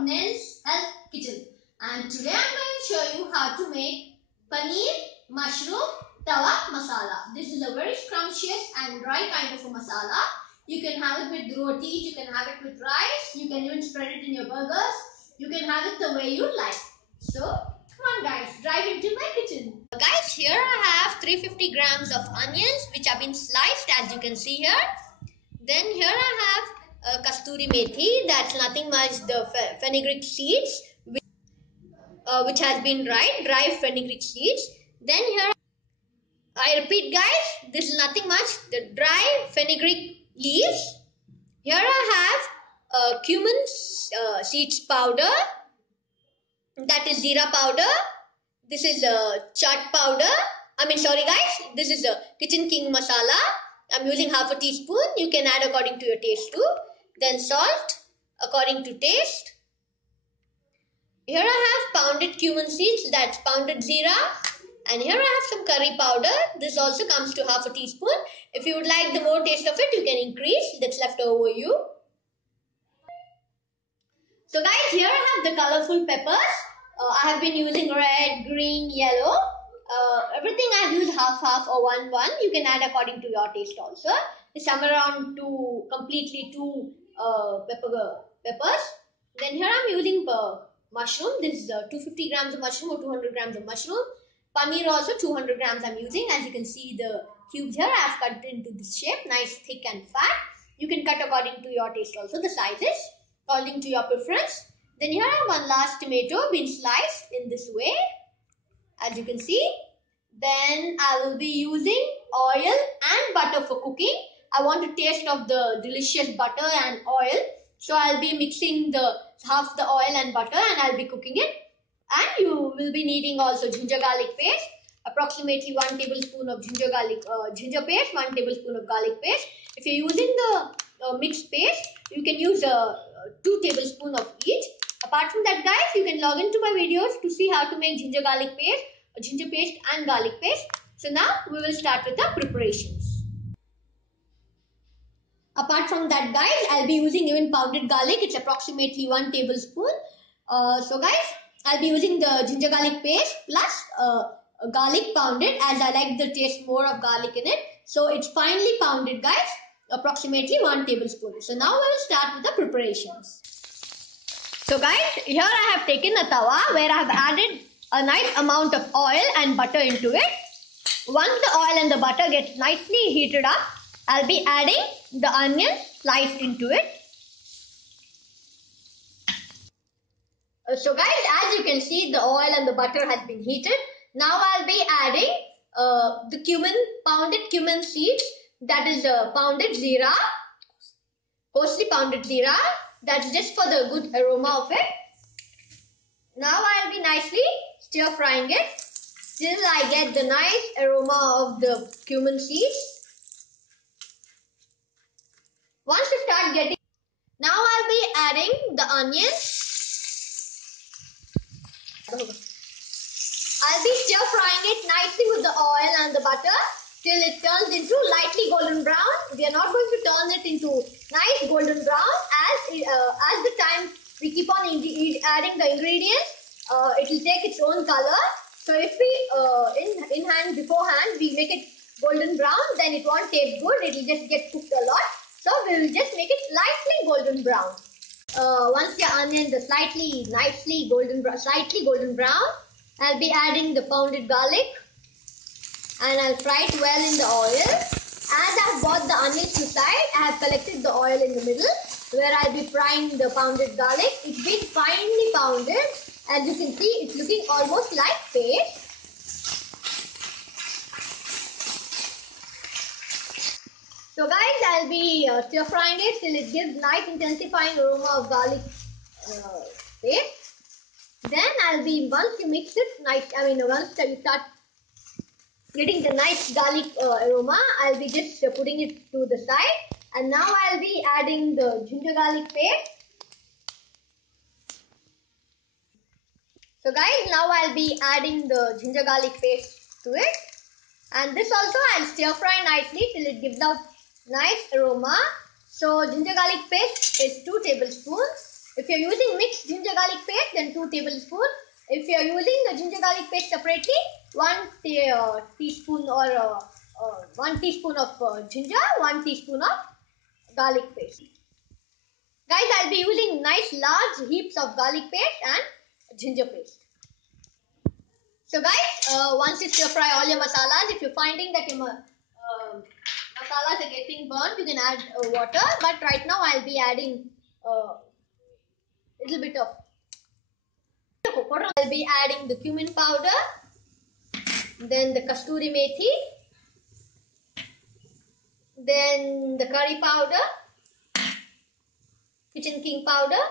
of Nell's Health Kitchen, and today I am going to show you how to make paneer mushroom tawa masala. This is a very scrumptious and dry kind of a masala. You can have it with rotis, you can have it with rice, you can even spread it in your burgers. You can have it the way you like. So come on guys, drive into my kitchen. Guys, here I have 350 grams of onions which have been sliced, as you can see here. Then here I have kasturi methi, that's nothing much the fenugreek seeds which has been dried, dry fenugreek seeds. Then here, I repeat guys, this is nothing much, the dry fenugreek leaves. Here I have cumin seeds powder, that is jeera powder. This is chaat powder. Sorry guys, this is a Kitchen King masala. I'm using half a teaspoon. You can add according to your taste too. Then salt according to taste. Here I have pounded cumin seeds, that's pounded jeera. And here I have some curry powder. This also comes to half a teaspoon. If you would like the more taste of it, you can increase. That's left over you. So guys, here I have the colorful peppers. I have been using red, green, yellow. Everything I have used half or one. You can add according to your taste also. It's somewhere around completely two peppers. Then here I'm using mushroom. This is 250 grams of mushroom or 200 grams of mushroom. Paneer also 200 grams I'm using. As you can see the cubes here, I have cut it into this shape, nice, thick and fat. You can cut according to your taste also, the sizes, according to your preference. Then here I have one last tomato being sliced in this way, as you can see. Then I will be using oil and butter for cooking. I want a taste of the delicious butter and oil. So I'll be mixing half the oil and butter and I'll be cooking it. And you will be needing also ginger garlic paste. Approximately 1 tablespoon of ginger paste, 1 tablespoon of garlic paste. If you're using the mixed paste, you can use 2 tablespoons of each. Apart from that guys, you can log into my videos to see how to make ginger paste and garlic paste. So now we will start with the preparations. Apart from that guys, I'll be using even pounded garlic. It's approximately 1 tablespoon. So guys, I'll be using the ginger garlic paste plus garlic pounded, as I like the taste more of garlic in it. So it's finely pounded guys, approximately 1 tablespoon. So now we will start with the preparations. So guys, here I have taken a tawa where I have added a nice amount of oil and butter into it. Once the oil and the butter gets nicely heated up, I'll be adding the onion sliced into it. So guys, as you can see, the oil and the butter has been heated. Now I'll be adding the pounded cumin seeds, that is pounded jeera, coarsely pounded jeera. That's just for the good aroma of it. Now I'll be nicely stir frying it till I get the nice aroma of the cumin seeds. Once you start getting, now I'll be adding the onions. I'll be stir frying it nicely with the oil and the butter till it turns into lightly golden brown. We are not going to turn it into nice golden brown as the time we keep on adding the ingredients, it will take its own color. So if we beforehand we make it golden brown, then it won't taste good. It will just get cooked a lot. So we will just make it slightly golden brown. Once your onions are slightly golden brown, I'll be adding the pounded garlic and I'll fry it well in the oil. As I've brought the onions to side, I have collected the oil in the middle where I'll be frying the pounded garlic. It's been finely pounded. As you can see, it's looking almost like paste. So guys, I'll be stir frying it till it gives nice intensifying aroma of garlic paste. Then once you mix it nice, once you start getting the nice garlic aroma, I'll be just putting it to the side. And now I'll be adding the ginger garlic paste. So guys, now I'll be adding the ginger garlic paste to it. And this also I'll stir fry nicely till it gives out nice aroma. So ginger garlic paste is 2 tablespoons. If you're using mixed ginger garlic paste, then 2 tablespoons. If you're using the ginger garlic paste separately, 1 teaspoon or 1 teaspoon of ginger, 1 teaspoon of garlic paste. Guys, I'll be using nice large heaps of garlic paste and ginger paste. So guys, once you stir fry all your masalas, if you're finding that your masalas are getting burnt, you can add water. But right now I'll be adding little bit of coconut. I'll be adding the cumin powder, then the kasturi methi, then the curry powder, kitchen king powder,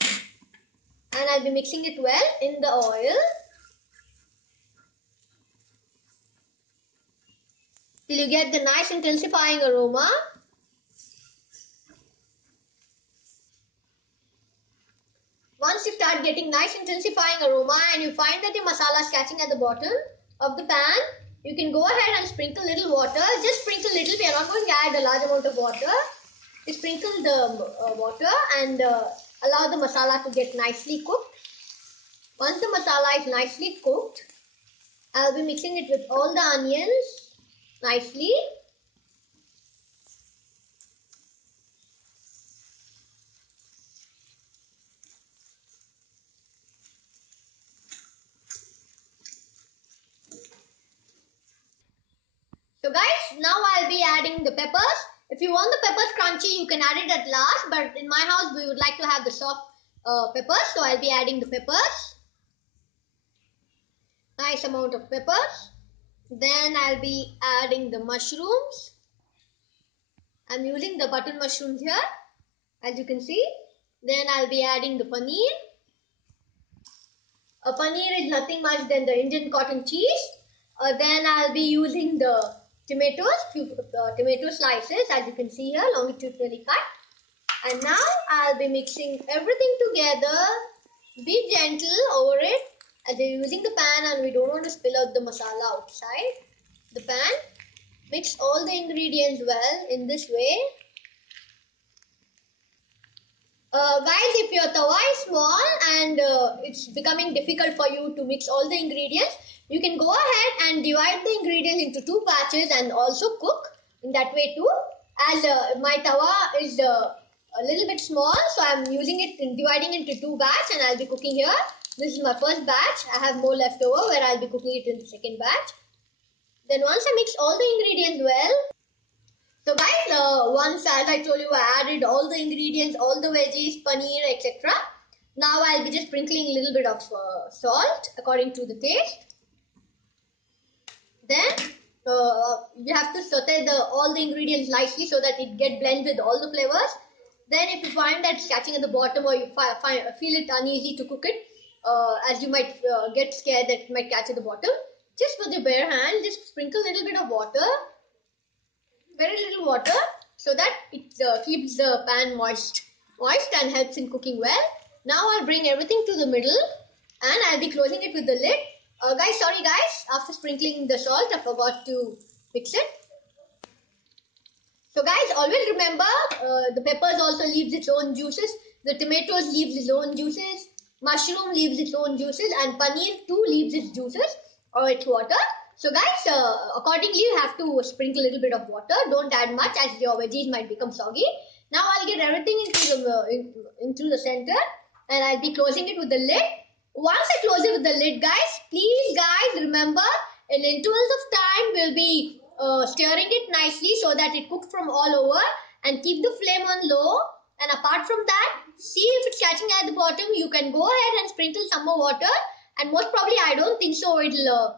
and I'll be mixing it well in the oil till you get the nice intensifying aroma. Once you start getting nice intensifying aroma and you find that your masala is catching at the bottom of the pan, you can go ahead and sprinkle little water. Just sprinkle little. We are not going to add a large amount of water. You sprinkle the water and allow the masala to get nicely cooked. Once the masala is nicely cooked, I'll be mixing it with all the onions nicely. So guys, now I'll be adding the peppers. If you want the peppers crunchy, you can add it at last. But in my house, we would like to have the soft peppers. So I'll be adding the peppers. Nice amount of peppers. Then I'll be adding the mushrooms. I'm using the button mushrooms here, as you can see. Then I'll be adding the paneer. Paneer is nothing much than the Indian cotton cheese. Then I'll be using the tomatoes, tomato slices, as you can see here, longitudinally cut. And now I'll be mixing everything together. Be gentle over it as you're using the pan and we don't want to spill out the masala outside the pan. Mix all the ingredients well in this way. Guys, if your tawa is small and it's becoming difficult for you to mix all the ingredients, you can go ahead and divide the ingredients into 2 batches and also cook in that way too. As my tawa is a little bit small, so I'm using it in dividing into 2 batches and I'll be cooking here. This is my first batch. I have more left over where I'll be cooking it in the second batch. Then once I mix all the ingredients well, so guys, once as I told you, I added all the ingredients, all the veggies, paneer, etc. Now I'll be just sprinkling a little bit of salt according to the taste. Then you have to saute all the ingredients nicely so that it get blended with all the flavors. Then if you find that it's catching at the bottom or you feel it uneasy to cook it, as you might get scared that it might catch at the bottom, just with your bare hand, just sprinkle a little bit of water. Very little water so that it keeps the pan moist and helps in cooking well. Now I'll bring everything to the middle and I'll be closing it with the lid. Sorry guys, after sprinkling the salt, I forgot to mix it. So guys, always remember the peppers also leaves its own juices. The tomatoes leaves its own juices. Mushroom leaves its own juices and paneer too leaves its juices or its water. So guys, accordingly you have to sprinkle a little bit of water. Don't add much as your veggies might become soggy. Now I'll get everything into the center and I'll be closing it with the lid. Once I close it with the lid, guys, please guys remember in intervals of time we'll be stirring it nicely so that it cooks from all over and keep the flame on low. And apart from that, see if it's catching at the bottom. You can go ahead and sprinkle some more water and most probably I don't think so it'll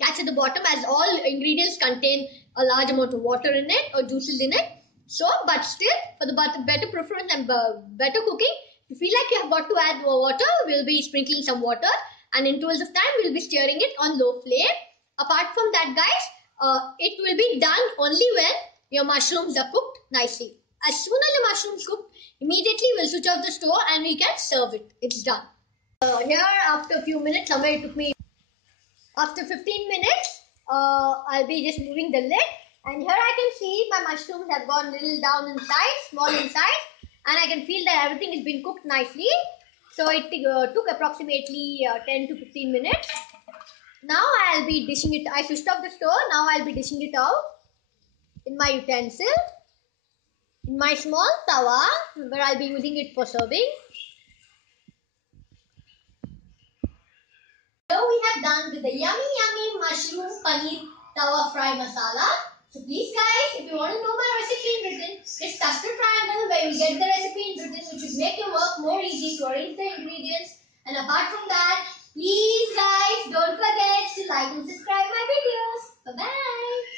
catch at the bottom as all ingredients contain a large amount of water in it or juices in it. So, but still, for the better preference and better cooking, if you feel like you have got to add more water, we'll be sprinkling some water and in intervals of time, we'll be stirring it on low flame. Apart from that, guys, it will be done only when your mushrooms are cooked nicely. As soon as the mushrooms cook, immediately we'll switch off the stove and we can serve it. It's done. Here, after a few minutes, somewhere it took me after 15 minutes, I'll be just moving the lid and here I can see my mushrooms have gone little down in size, small in size. and I can feel that everything is being cooked nicely. So it took approximately 10 to 15 minutes. Now I'll be dishing it. I switched off the stove. Now I'll be dishing it out in my utensil, in my small tawa, where I'll be using it for serving. So we have done with the yummy mushroom paneer tawa fry masala. So please guys, if you want to know my recipe in written, just touch the triangle where you get the recipe in written, which will make your work more easy to arrange the ingredients. And apart from that, please guys, don't forget to like and subscribe my videos. Bye bye.